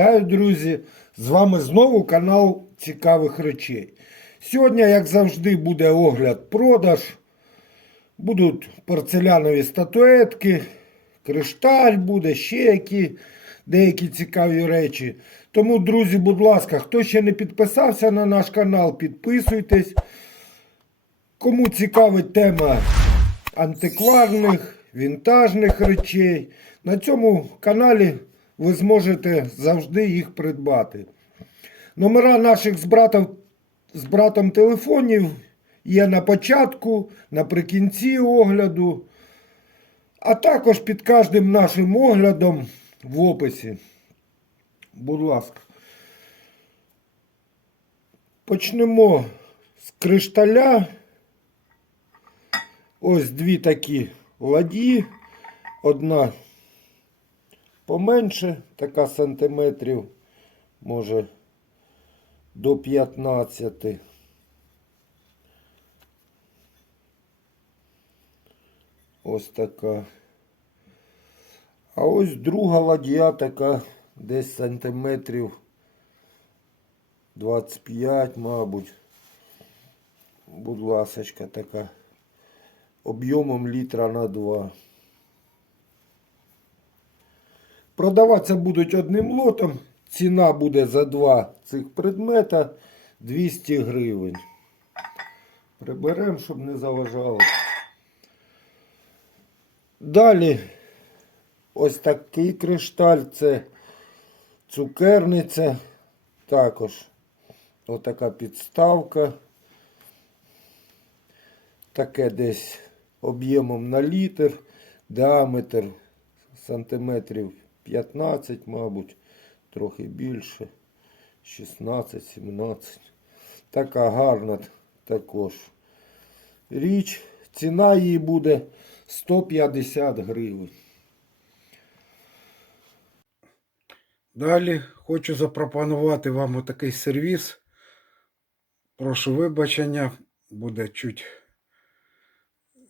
Вітаю, друзі! З вами знову канал Цікавих речей. Сьогодні, як завжди, буде огляд продаж. Будуть порцелянові статуетки, кришталь буде, ще які деякі цікаві речі. Тому, друзі, будь ласка, хто ще не підписався на наш канал, підписуйтесь. Кому цікавить тема антикварних, вінтажних речей, на цьому каналі ви зможете завжди їх придбати. Номера наших з братом, з братом телефонів є на початку, наприкінці огляду, а також під кожним нашим оглядом в описі. Будь ласка. Почнемо з кришталя. Ось дві такі ладьї. Одна поменше, така сантиметрів, може до 15. Ось така. А ось друга ладья така десь сантиметрів 25, мабуть. Будь ласочка така. Об'ємом літра на 2. Продаватися будуть одним лотом. Ціна буде за два цих предмета 200 гривень. Приберемо, щоб не заважало. Далі ось такий кришталь. Це цукерниця. Також отака підставка. Таке десь об'ємом на літр, діаметр сантиметрів 15, мабуть, трохи більше, 16-17. Така гарна також річ. Ціна її буде 150 гривень. Далі хочу запропонувати вам отакий сервіс. Прошу вибачення, буде чуть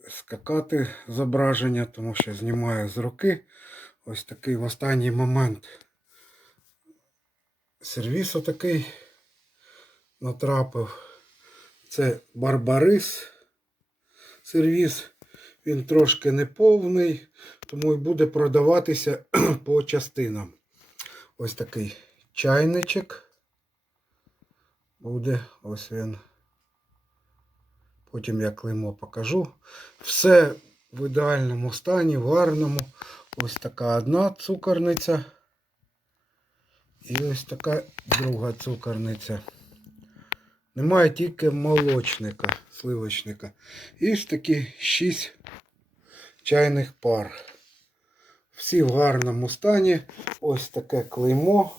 скакати зображення, тому що знімаю з руки. Ось такий в останній момент сервіс отакий натрапив. Це Барбарис сервіс. Він трошки неповний, тому і буде продаватися по частинам. Ось такий чайничок. Буде ось він. Потім я клеймо покажу. Все в ідеальному стані, в гарному. Ось така одна цукорниця. І ось така друга цукорниця. Немає тільки молочника, сливочника. І ж такі 6 чайних пар. Всі в гарному стані. Ось таке клеймо.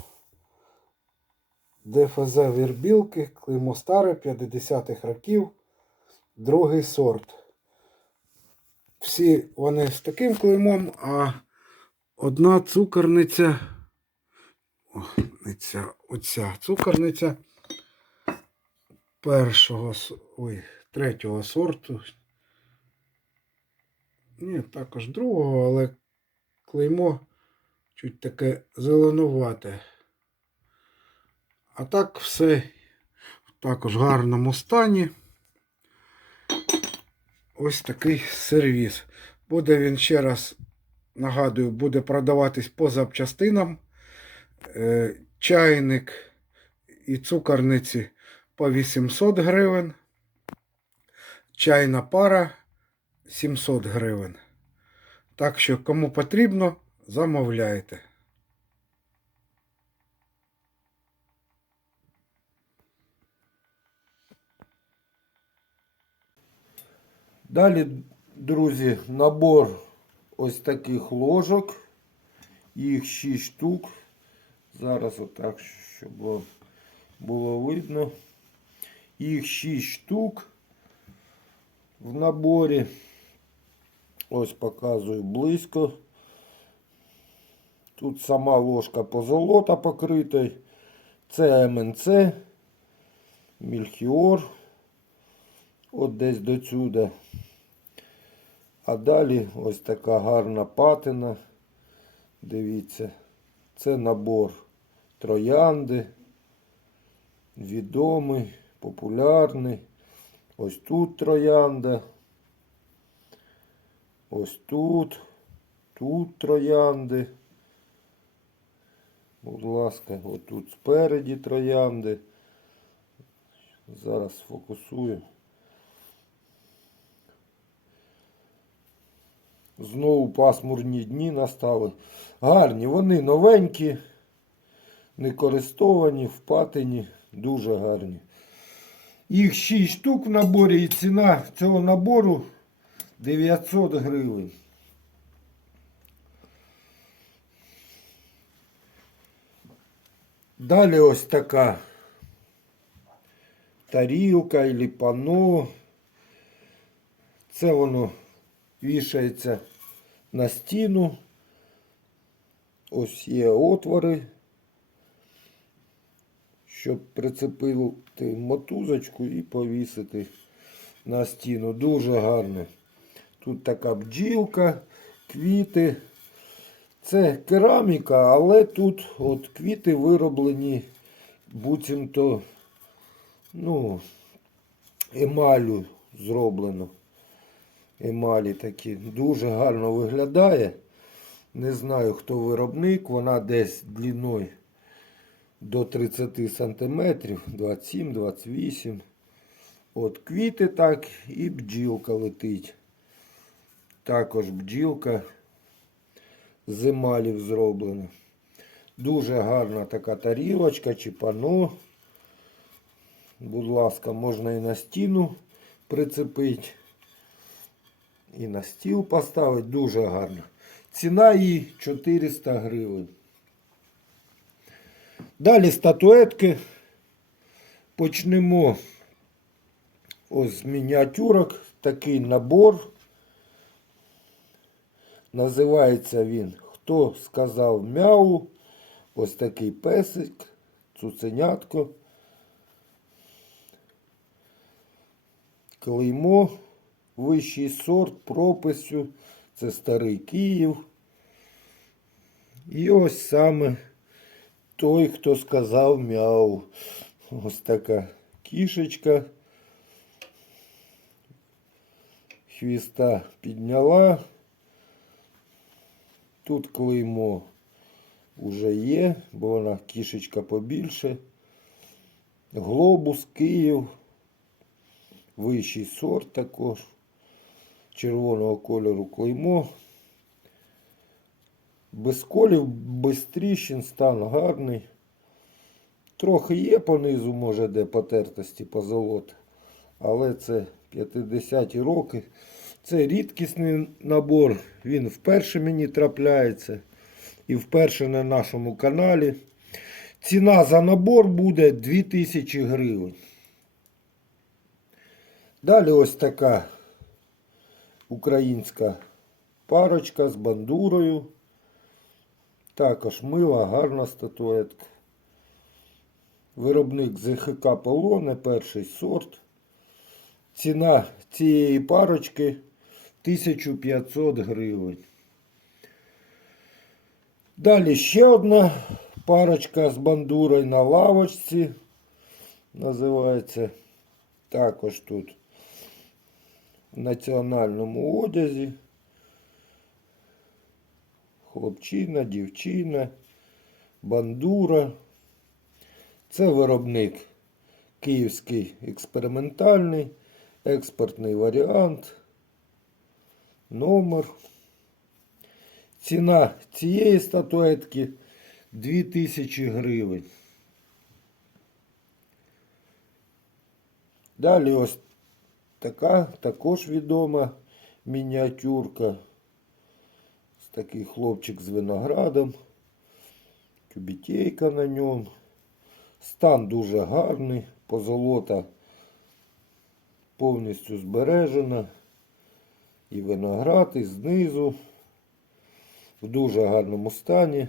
ДФЗ вірбілки, клеймо старе 50-х років другий сорт. Всі вони з таким клеймом, а одна цукорниця, о, оця цукорниця першого, ой, третього сорту. Ні, також другого, але клеймо чуть таке зеленувате. А так все в також гарному стані ось такий сервіс. Буде він ще раз нагадую, буде продаватись по запчастинам. Е, чайник і цукорниці по 800 гривень. Чайна пара 700 гривень. Так що, кому потрібно, замовляйте. Далі, друзі, набор ось таких ложок. Їх 6 штук. Зараз отак, щоб було видно. Їх 6 штук в наборі. Ось показую близько. Тут сама ложка позолота покрита. Це МНЦ, Мільхіор. От десь до сюди. А далі ось така гарна патина. Дивіться, це набор троянди. Відомий, популярний. Ось тут троянда. Ось тут. Тут троянди. Будь ласка, отут спереді троянди. Зараз фокусую. Знову пасмурні дні настали. Гарні, вони новенькі, не користовані, впатені, дуже гарні. Їх 6 штук в наборі і ціна цього набору 900 гривень. Далі ось така тарілка і пано. Це воно вішається на стіну. Ось є отвори, щоб прицепити мотузочку і повісити на стіну. Дуже гарне. Тут така бджілка, квіти. Це кераміка, але тут от квіти вироблені буцімто ну, емалю зроблено. Емалі такі. Дуже гарно виглядає. Не знаю, хто виробник. Вона десь длиною до 30 см, 27-28. От квіти так і бджілка летить. Також бджілка з емалів зроблена. Дуже гарна така тарілочка чи пано. Будь ласка, можна і на стіну прицепити. І на стіл поставити дуже гарно. Ціна її 400 гривень. Далі статуетки. Почнемо ось з мініатюрок. Такий набор. Називається він Хто сказав мяу. Ось такий песик, цуценятко. Клеймо, вищий сорт пропису. Це старий Київ. І ось саме той, хто сказав мяу. Ось така кішечка. Хвіста підняла. Тут клеймо вже є, бо вона кішечка побільше. Глобус, Київ. Вищий сорт також. Червоного кольору клеймо. Без колів, без тріщин, стан гарний. Трохи є понизу, може, де потертості позолоти. Але це 50-ті роки. Це рідкісний набор. Він вперше мені трапляється. І вперше на нашому каналі. Ціна за набор буде 2000 гривень. Далі ось така українська парочка з бандурою. Також мила, гарна статуетка. Виробник ЗХК Полоне, перший сорт. Ціна цієї парочки 1500 гривень. Далі ще одна парочка з бандурою на лавочці. Називається також тут національному одязі. Хлопчина, дівчина, бандура. Це виробник київський експериментальний, експортний варіант, номер. Ціна цієї статуетки 2000 гривень. Далі ось така також відома мініатюрка. Такий хлопчик з виноградом. Тюбітейка на ньому. Стан дуже гарний, позолота повністю збережена. І виноград, і знизу. В дуже гарному стані.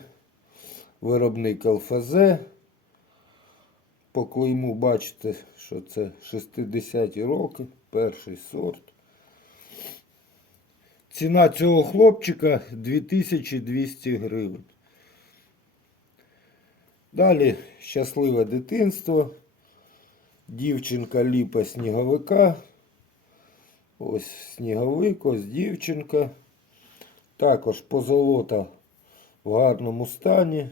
Виробник ЛФЗ. По клейму бачите, що це 60-ті роки, перший сорт. Ціна цього хлопчика 2200 гривень. Далі щасливе дитинство. Дівчинка ліпа сніговика. Ось сніговик, ось дівчинка. Також позолота в гарному стані.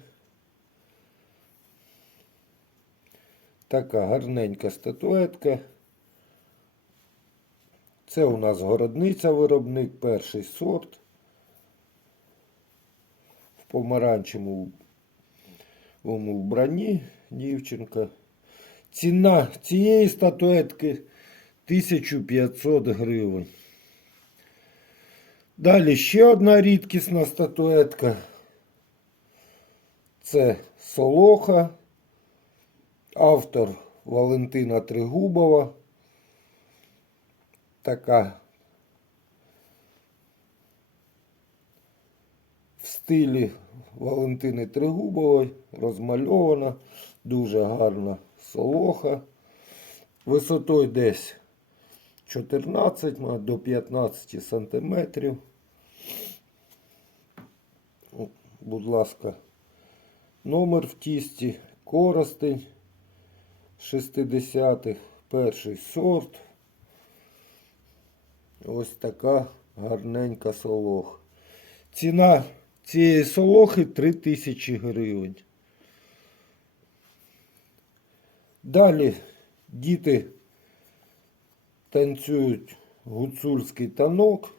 Така гарненька статуетка. Це у нас городниця виробник, перший сорт. В помаранчевому вбранні дівчинка. Ціна цієї статуетки 1500 гривень. Далі ще одна рідкісна статуетка. Це Солоха, автор Валентина Тригубова. Така в стилі Валентини Тригубової розмальована, дуже гарна солоха. Висотою десь 14 до 15 сантиметрів. Будь ласка, номер в тісті, коростень 60-х, перший сорт. Ось така гарненька солоха. Ціна цієї солохи 3000 гривень. Далі діти танцюють гуцульський танок.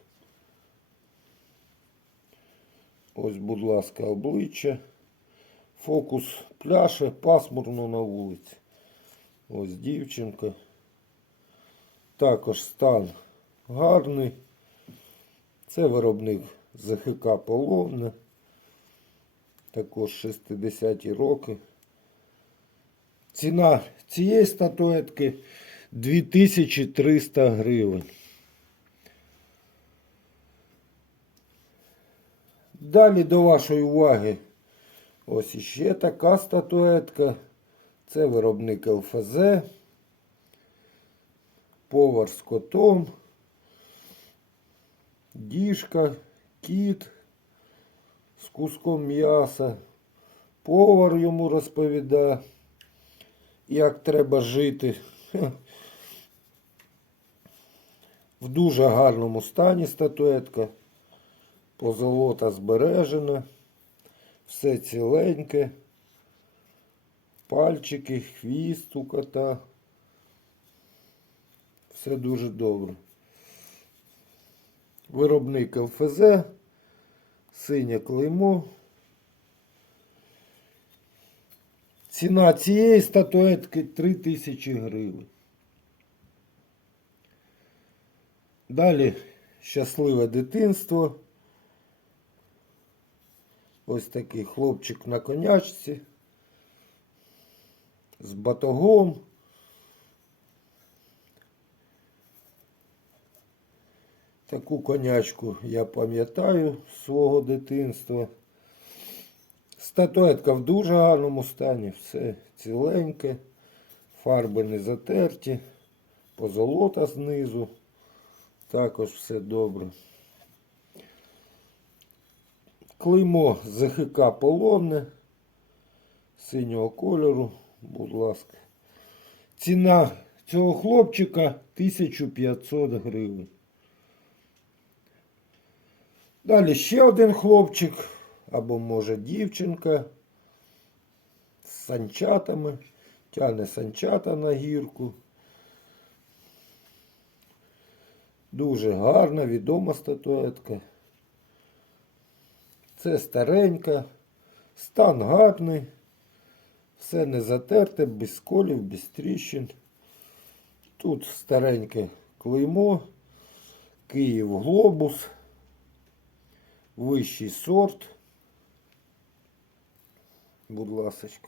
Ось, будь ласка, обличчя. Фокус пляше, пасмурно на вулиці. Ось дівчинка. Також стан гарний. Це виробник ЗХК Полонне. Також 60-ті роки. Ціна цієї статуетки 2300 гривень. Далі до вашої уваги ось іще така статуетка. Це виробник ЛФЗ. Повар з котом. Діжка, кіт з куском м'яса. Повар йому розповідає, як треба жити. В дуже гарному стані статуетка. Позолота збережена. Все ціленьке. Пальчики, хвіст у кота. Все дуже добре. Виробник ЛФЗ, синє клеймо. Ціна цієї статуетки 3000 гривень. Далі щасливе дитинство. Ось такий хлопчик на конячці з батогом. Таку конячку я пам'ятаю з свого дитинства. Статуетка в дуже гарному стані, все ціленьке, фарби не затерті, позолота знизу. Також все добре. Клеймо ЗХК полонне синього кольору, будь ласка. Ціна цього хлопчика 1500 гривень. Далі ще один хлопчик, або може дівчинка з санчатами, тягне санчата на гірку. Дуже гарна, відома статуетка. Це старенька, стан гарний, все не затерте, без колів, без тріщин. Тут стареньке клеймо, Київ глобус, вищий сорт. Будь ласочка.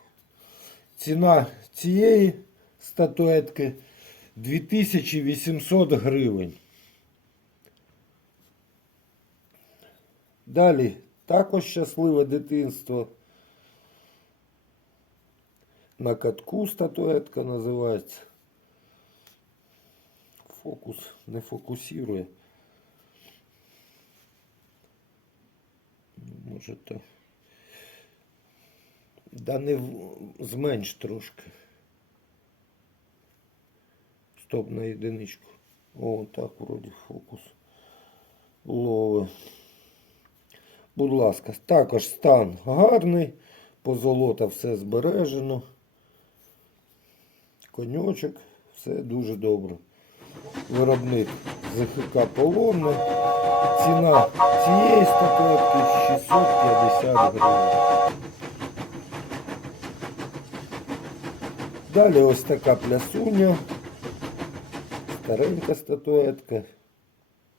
Ціна цієї статуетки 2800 гривень. Далі також щасливе дитинство. На катку статуетка називається. Фокус не фокусує. Може так. Да не зменш трошки. Стоп на єдиничку. О, так вроді фокус. Лови. Будь ласка, також стан гарний. Позолота все збережено. Коньочок, все дуже добре. Виробник ЗХК Полонне. Ціна цієї статуетки 650 гривень. Далі ось така плясуня. Старенька статуетка.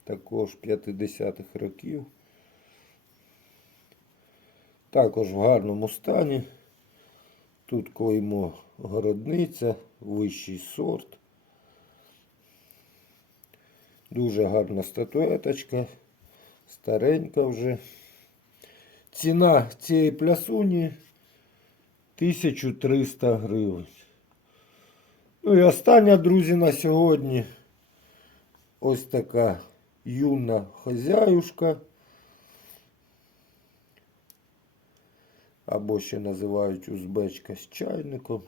Також 50-х років. Також в гарному стані. Тут клеймо городниця, вищий сорт. Дуже гарна статуеточка. Старенька вже. Ціна цієї плясуні 1300 гривень. Ну і остання, друзі, на сьогодні. Ось така юна хазяюшка. Або ще називають узбечка з чайником.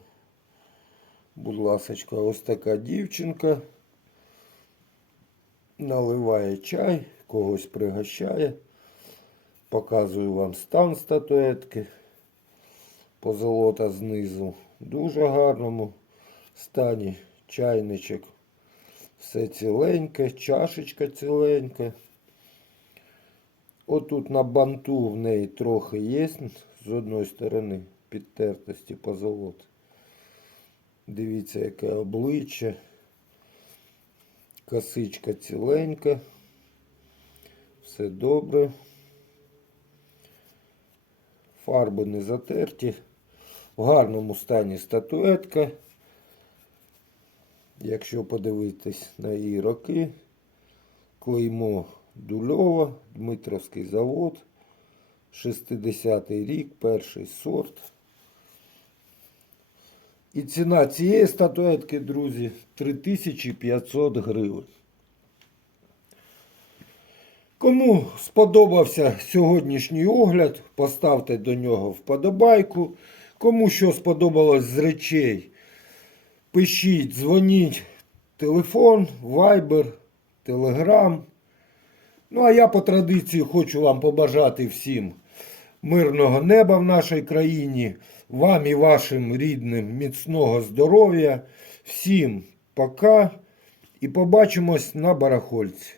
Будь ласочка, ось така дівчинка. Наливає чай, когось пригощає. Показую вам стан статуетки. Позолота знизу в дуже гарному стані. Чайничок. Все ціленьке, чашечка ціленька. Отут на банту в неї трохи є з одної сторони підтертості позолоти. Дивіться, яке обличчя. Косичка ціленька. Все добре. Фарби не затерті. В гарному стані статуетка. Якщо подивитись на її роки, клеймо Дульова, Дмитровський завод, 60-й рік, перший сорт. І ціна цієї статуетки, друзі, 3500 гривень. Кому сподобався сьогоднішній огляд, поставте до нього вподобайку. Кому що сподобалось з речей, пишіть, дзвоніть. Телефон, Viber, Telegram. Ну, а я по традиції хочу вам побажати всім мирного неба в нашій країні, вам і вашим рідним міцного здоров'я. Всім пока і побачимось на барахольці.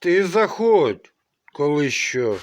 Ти заходь, коли що.